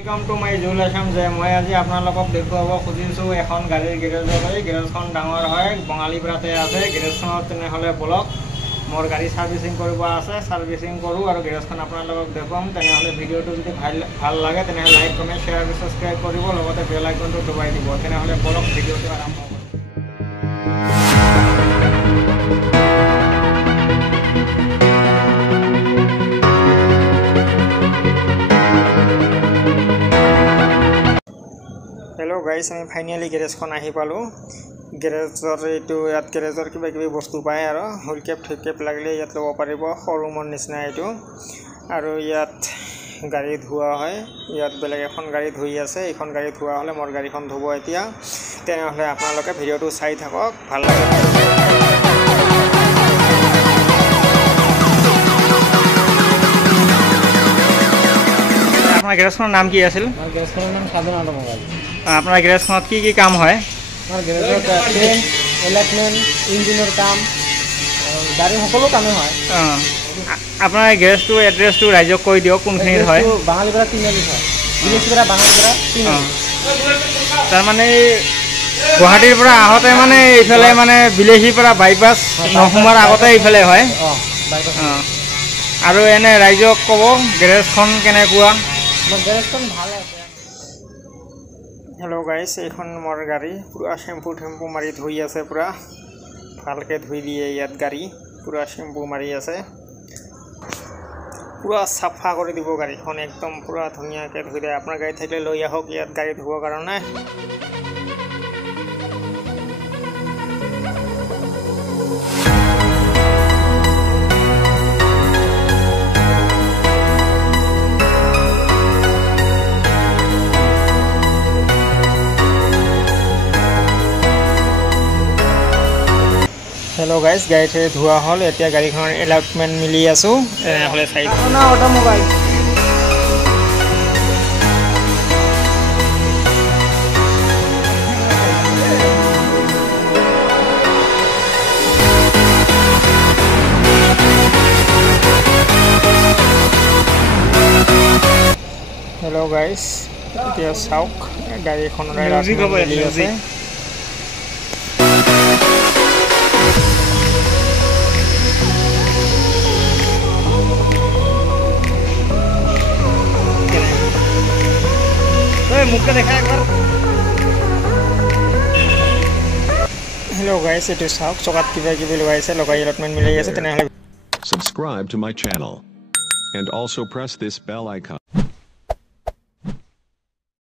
Welcome to my Jewel Assam যে মই আজি আপোনালোকক দেখুৱাব খুজিছো এখন গাড়ীৰ গেৰেজখন ডাঙৰ হয় বঙালীপাৰাতে আছে গেৰেজখনত তেনেহলে বলক মোৰ গাড়ী সাৰ্ভিসিং কৰিব আছে সাৰ্ভিসিং কৰো আৰু গেৰেজখন আপোনালোকক দেখুৱাম তেনেহলে ভিডিওটো যদি ভাল লাগে তেনেহলে লাইক কমেন্ট শেয়াৰ আৰু সাবস্ক্ৰাইব কৰিব লগতে বেল আইকনটো দবাই দিব তেনেহলে বলক ভিডিওটো আৰম্ভ কৰো Hello guys, I finally garage ahi palu. Garage etu yat garage kiba kibi bostu pae aro hul cap thik cap lagle yat lobo paribo showroom nisna etu aru yat gari dhua hoy yat beleg ekhon gari dhui ase ekhon gari dhua hole mor gari khon dhubo etia tene hole apnaloke video tu sai thakok bhal lage apnar garage naam ki asil আমার গ্যারেজের নাম সাধন automobile আপনার গ্যারেজখনত কি কাম হয় আমার গ্যারেজত paint এলাইটমেন্ট ইঞ্জিনৰ কাম গাড়ী সকলো কামে হয় আপনাৰ গ্যাৰেজটো এড্ৰেসটো ৰাইজক কৈ দিও কোনখিনিত হয় বাঙালীপাৰা 3 আলি হয় বিলেশিপাৰা বাঙালীপাৰা 3 আলি তাৰ মানে গুৱাহাটীৰ পৰা আহতে মানে এইফালে মানে বিলেশিপাৰা বাইপাস নহমাৰ আগতে এইফালে হয় বাইপাস আৰু এনে ৰাইজক কব গ্যাৰেজখন কেনেকুৱা মোৰ গ্যারেজখন ভাল আছে Hello guys, এখন মোর গাড়ি পুরা শ্যাম্পু টেম্পু মারি ধুই আছে পুরা ভালকে ধুই দিয়ে ইয়াত গাড়ি পুরা শ্যাম্পু মারি আছে পুরা সাফা করে দিব গাড়িখন একদম পুরা ধুনিয়াকে ধুই দেয় আপনার গাড়ি থাকলে লই আহক ইয়াত গাড়ি ধুবৰ কাৰণে Hello guys, গাড়িতে ধোয়া হল এতিয়া গাড়ীখনৰ এলাইটমেন্ট মিলি আছো হলে সাইড না অটোমোবাইল Hello guys, এতিয়া চাওক গাড়ীখনৰ এলাইটমেন্ট মিলি আছে Hello guys, it is Hawk. So, subscribe to my channel and also press this bell icon.